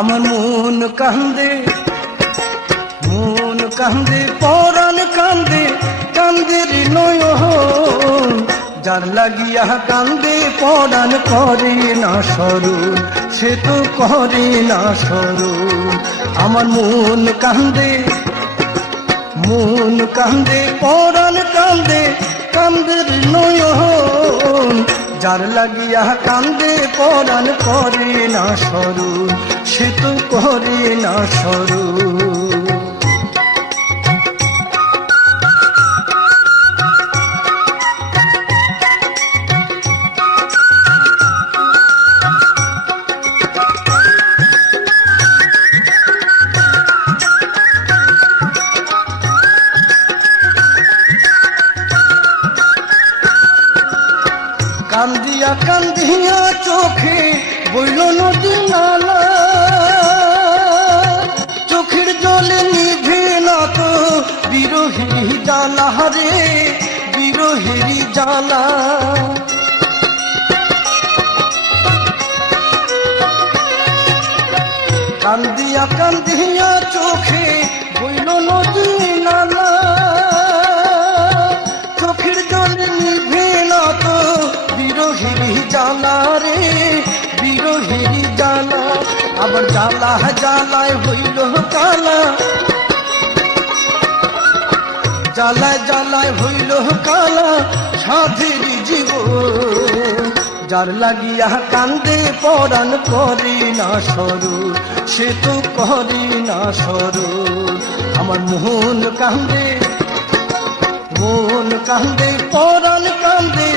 আমার মন কান্দে পরাণ কান্দে কান্দের নয়ন যার লাগিয়া কান্দে পরাণ করে না স্মরণ সে তো করে না স্মরণ আমার মন কান্দে পরাণ কান্দে কান্দের নয়ন যার লাগিয়া কান্দে পরাণ করে না স্মরণ সে তো করে না স্মরণ কান্দিয়া কান্দিয়া চোখে বইল নদী নালা চোখের জলে নিভে না তো বিরহেরি জ্বালা রে বিরহেরি জ্বালা কান্দিয়া কান্দিয়া চোখে বইল নদী নালা চোখের জলে নিভে না তো বিরহেরি জ্বালা রে বিরহেরি জ্বালা আবার জ্বালা জ্বালায় হইল কালা জ্বালায় জ্বালায় হইল কালা সাধের জীবন যার লাগিয়া কান্দে পরাণ করে না স্মরণ সে তো করে না স্মরণ আমার মন কান্দে পরাণ কান্দে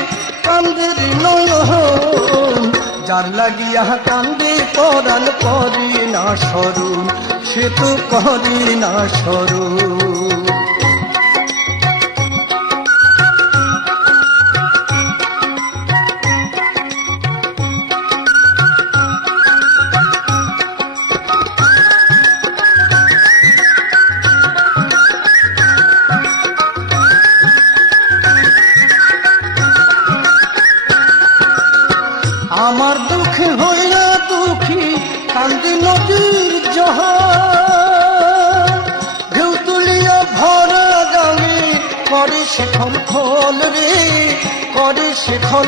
কান্দের নয়ন যার লাগিয়া কান্দে পরাণ করে না স্মরণ সে তো করে না স্মরণ আমার দুঃখে হইয়া দুঃখী কান্দি নদীর জহার ঢেউ তুলিয়া ভরা গানে করে সে খল রে করে সে খল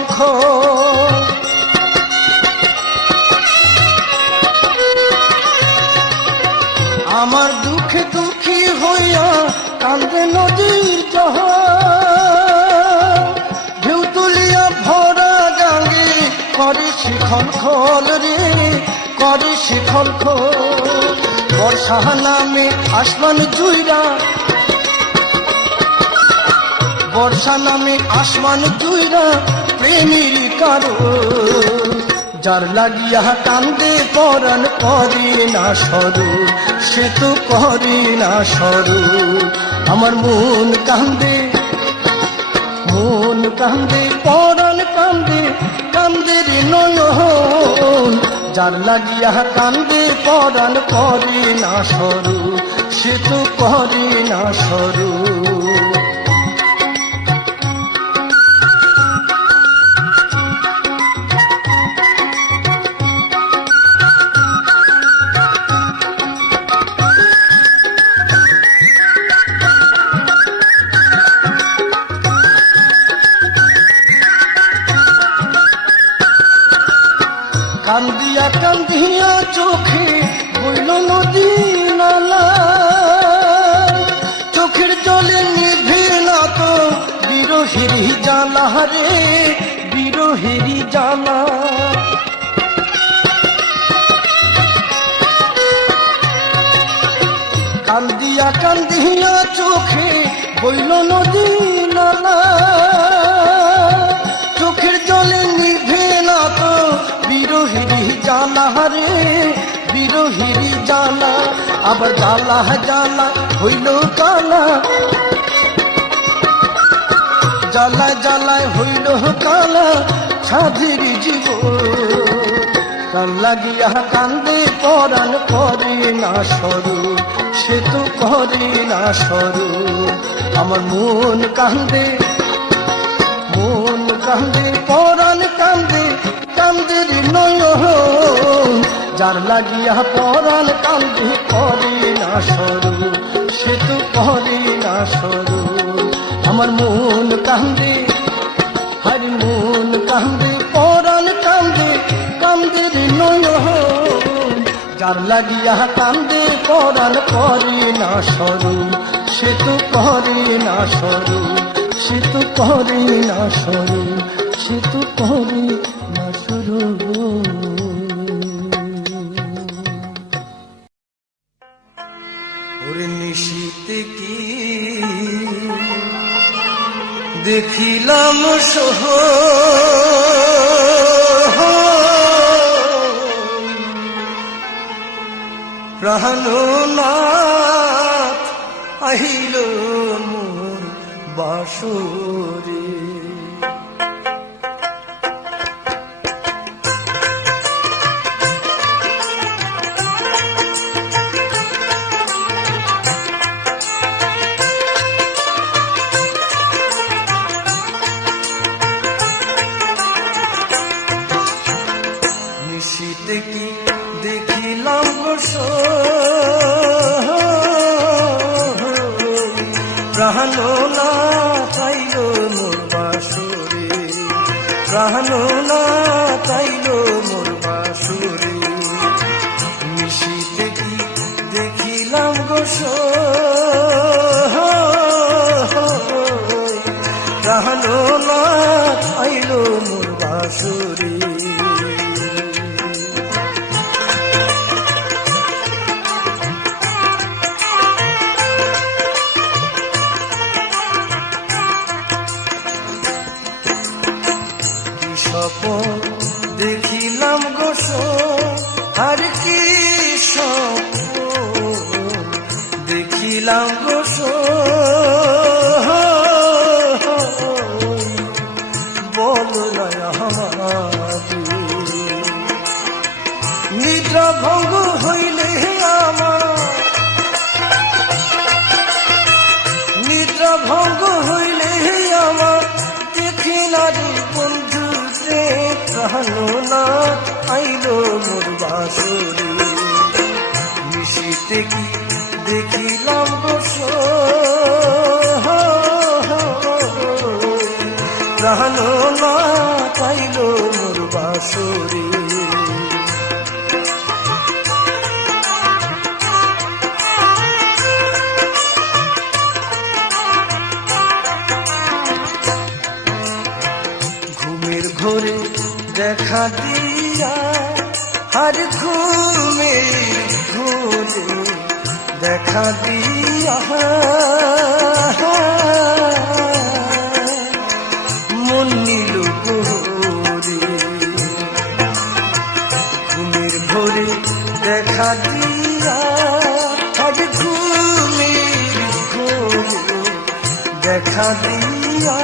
আমার দুঃখে দুঃখী হইয়া কান্দে নদীর জহার ঢেউ তুলিয়া ভরা গানে করে সে খল রে করে সে খল বর্ষা নামে আসমান জুইরা বর্ষা নামে আসমান জুইরা প্রেমের কারণ যার লাগিয়া কান্দে পরাণ করে না স্মরণ সে তো করে না স্মরণ আমার মন কান্দে পরাণ কান্দে কান্দের নয়ন যার লাগিয়া কান্দে পরাণ করে না স্মরণ সে তো করে না স্মরণ কান্দিয়া কান্দিয়া চোখে বইল নদী নালা চোখের জলে নিভে না তো বিরহেরি জ্বালা রে বিরহেরি জ্বালা কান্দিয়া কান্দিয়া চোখে বইল নদী নালা চোখের জলে নিভে না তো বিরহেরি জ্বালা রে বিরহেরি জ্বালা আবার জ্বালা জ্বালা হইল কালা জ্বালায় জ্বালায় হইল কালা সাধের জীবন কাল লাগিয়া কান্দে পরাণ করে না স্মরণ সে তো করে না স্মরণ আমার মন কান্দে পরাণ কান্দে কান্দের নয়ন যার লাগিয়া পরাণ কান্দি করি না সরু, সে তো করি না সরু। আমার মন কান্দে, হারি মন কান্দে, পরাণ কান্দে, কান্দের নয়ন। যার লাগিয়া কান্দে পরাণ করি না সরু, সে তো করি না সরু, সে তো করি না সরু, সে তো করি না সরু। ওরে নিশীতে কি দেখিলাম সহ প্রাণনাথ আহিল মোর বাসরে। নিশীতে কি দেখিলাম প্রাণনাথ আইল মোর বাসরে, প্রাণনাথ আইল মোর বাসরে। নিশীতে কি দেখিলাম প্রাণনাথ আইল মোর বাসরে। স্বপন দেখিলাম আর কি স্বপন দেখিলাম বল নিদ্রা ভঙ্গ হইলে আমার, নিদ্রা ভঙ্গ হইলে আমার দেখি নারী বন্ধু প্রাণনাথ আইল মোর বাসরে। নিশীতে কি দেখিলাম প্রাণনাথ আইল মোর বাসরে। ঘুমের ঘোরে দেখা দিয়া, আর ঘুমের ঘোরে দেখা দিয়া মন নিল গোরে। ঘুমের ঘোরে দেখা দিয়া, আর ঘুমের ঘোরে দেখা দিয়া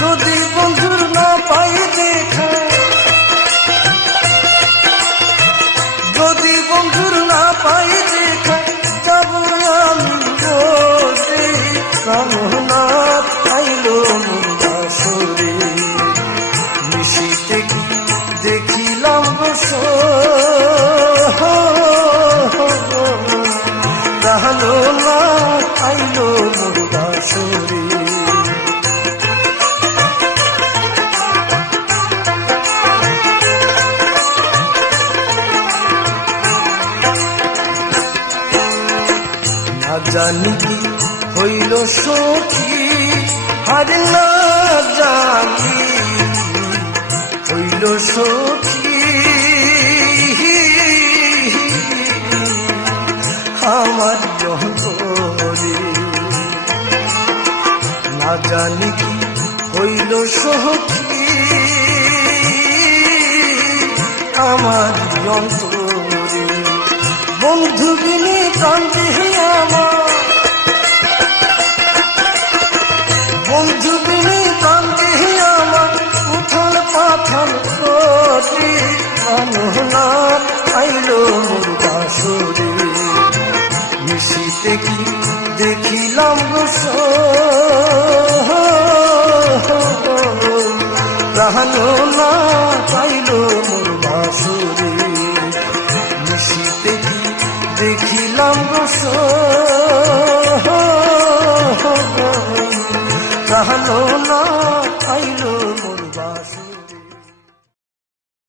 যদি বন্ধুর না পাই দেখা, যদি বন্ধুর না পাই দেখা যাব আমি বসে। প্রাণনাথ আইল মোর বাসরে। নিশীতে কি দেখিলাম প্রাণনাথ আইল মোর বাসরে। না জানি কি হইল সখী, আর না জানি হইল সখী আমার জহরে। না জানি কি হইল সখী আমার অন্তরে। বন্ধু বিনে কান্দে আমার, বন্ধু বিনে কান্দে আমার উথাল পাথাল করে। প্রাণনাথ আইল মোর বাসরে। নিশীতে কি দেখিলাম জানো না চাইলো মোর বাসুরে